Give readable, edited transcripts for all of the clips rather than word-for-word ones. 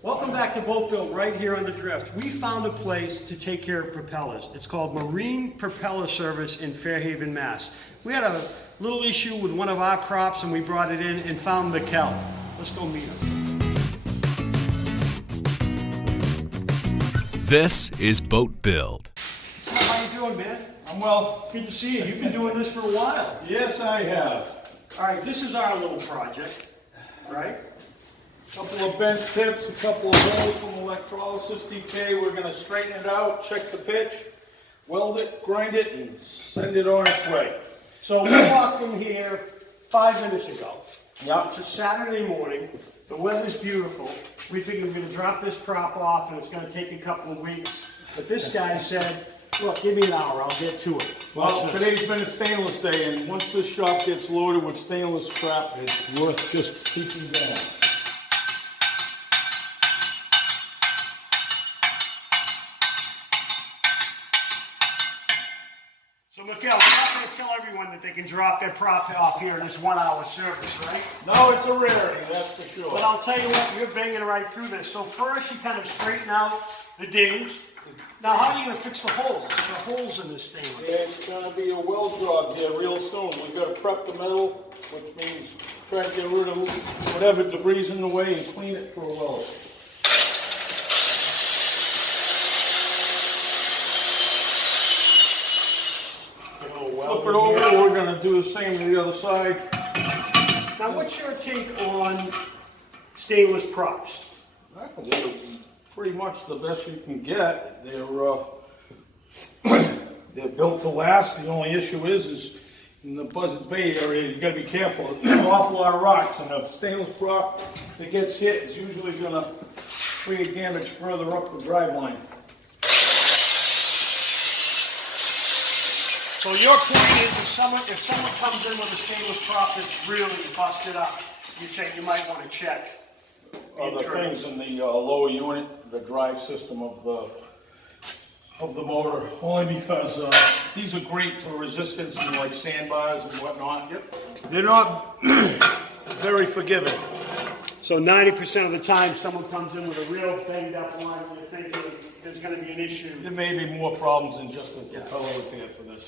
Welcome back to Boat Build right here on the Drift. We found a place to take care of propellers. It's called Marine Propeller Service in Fairhaven, Mass. We had a little issue with one of our props and we brought it in and found Mikkel. Let's go meet him. This is Boat Build. How you doing, man? I'm well. Good to see you. You've been doing this for a while. Yes, I have. All right, this is our little project, right? A couple of bent tips, a couple of holes from electrolysis decay. We're going to straighten it out, check the pitch, weld it, grind it, and send it on its way. So we walked in here 5 minutes ago. Yep. It's a Saturday morning. The weather's beautiful. We figured we're going to drop this prop off and it's going to take a couple of weeks. But this guy said, look, give me an hour, I'll get to it. Well, today's been a stainless day, and once this shop gets loaded with stainless scrap, it's worth just keeping going. So Mikkel, we're not going to tell everyone that they can drop their prop off here in this 1 hour service, right? No, it's a rarity, that's for sure. But I'll tell you what, you're banging right through this. So first you kind of straighten out the dings. Now how are you going to fix the holes? The holes in this stainless? It's going to be a weld job here real soon. We've got to prep the metal, which means try to get rid of whatever debris in the way and clean it for a weld. Flip it over, we're going to do the same to the other side. Now what's your take on stainless props? They're pretty much the best you can get. They're they're built to last. The only issue is in the Buzzards Bay area, you got to be careful. There's an awful lot of rocks, and a stainless prop that gets hit is usually going to create damage further up the drive line. So your point is if someone comes in with a stainless prop that's really busted up, you say you might want to check. The things in the lower unit, the drive system of the motor, only because these are great for resistance and like sandbars and whatnot. Yep. They're not very forgiving. So 90% of the time someone comes in with a real banged up one and you're thinking there's going to be an issue. There may be more problems than just the propeller repair for this.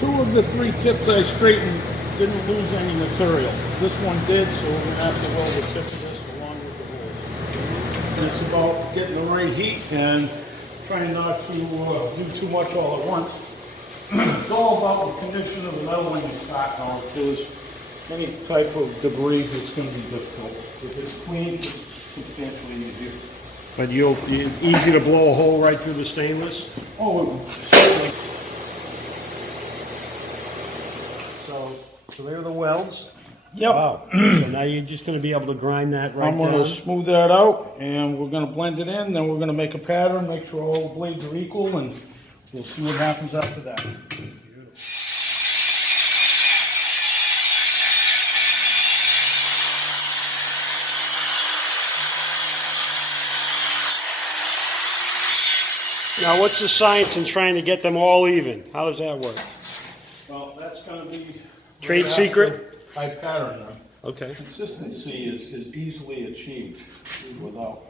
Two of the 3 tips I straightened didn't lose any material. This one did, so we're going to have to weld the tip of this along with the holes. And it's about getting the right heat and trying not to do too much all at once. It's all about the condition of the metal when you start now. If there's any type of debris, it's going to be difficult. If it's clean, it's substantially easier. But it's easy to blow a hole right through the stainless? Oh, certainly. So there are the welds. Yep. Wow. So now you're just going to be able to grind that right I'm down? going to smooth that out, and we're going to blend it in, then we're going to make a pattern, make sure all the blades are equal, and we'll see what happens after that. Now what's the science in trying to get them all even? How does that work? Well, that's going to be... Trade secret? I pattern them. Okay. Consistency is easily achieved without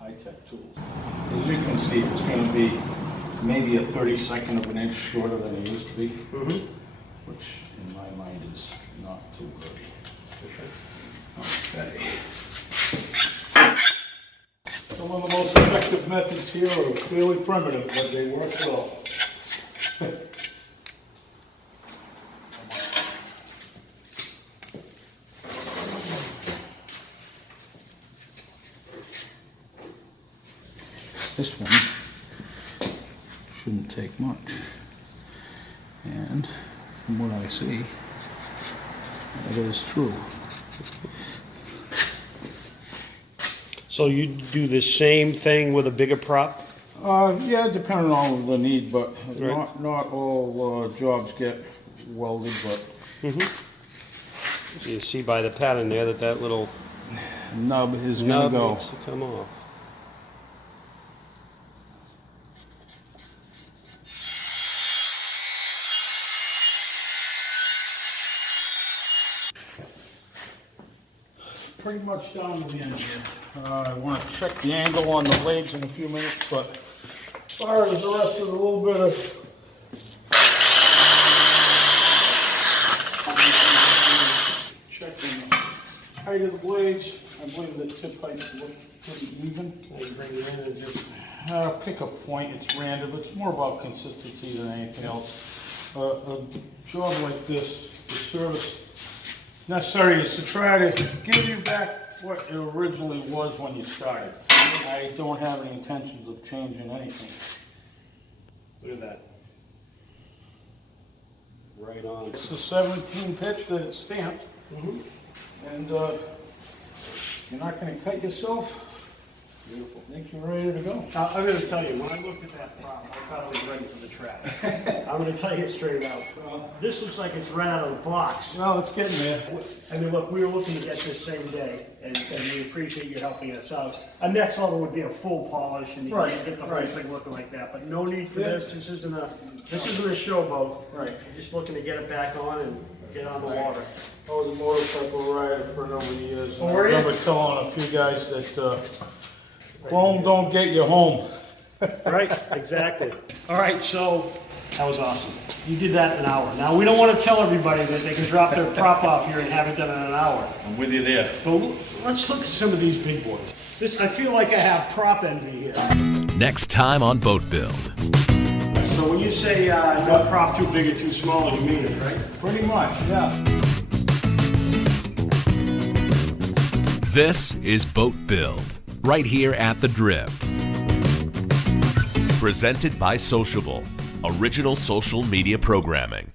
high-tech tools. As you can see, it's going to be maybe a 32nd of an inch shorter than it used to be, which in my mind is not too early. Okay. Some of the most effective methods here are fairly primitive, but they work well. This one shouldn't take much, and from what I see, that is true. So you do the same thing with a bigger prop? Yeah, depending on the need, but Right. not all jobs get welded, but You see by the pattern there that little nub is going nub to go. needs to come off. pretty much down to the end here. I want to check the angle on the blades in a few minutes, but as far as the rest of the little bit of checking the height of the blades, I believe the tip heights look pretty even. So you bring it in and just Pick a point, it's random, it's more about consistency than anything else. A job like this, the service necessary is to try to give you back what it originally was when you started. I don't have any intentions of changing anything. look at that. Right on. It's the 17 pitch that it's stamped, and you're not going to cut yourself. Beautiful. Makes you ready to go. I'm going to tell you, when I looked at that prop, I thought it was ready for the track. I'm going to tell you straight out. This looks like it's right out of the box. Well, it's getting there. I mean, look, we were looking to get this same day, and we appreciate you helping us out. A next level would be a full polish, and you Right, can get the whole right. thing looking like that. But no need for Yeah. this. This isn't a showboat. Right. You're just looking to get it back on and get on the water. I was a motorcycle rider for a number of years. And Oh, I were you? remember telling a few guys that Chrome don't get you home. Right, exactly. All right, so that was awesome. You did that in an hour. Now, we don't want to tell everybody that they can drop their prop off here and have it done in an hour. I'm with you there. But let's look at some of these big boys. I feel like I have prop envy here. Next time on Boat Build. So when you say no prop too big or too small, you mean it, right? Pretty much, yeah. This is Boat Build, right here at the Drift. Presented by Sociable, original social media programming.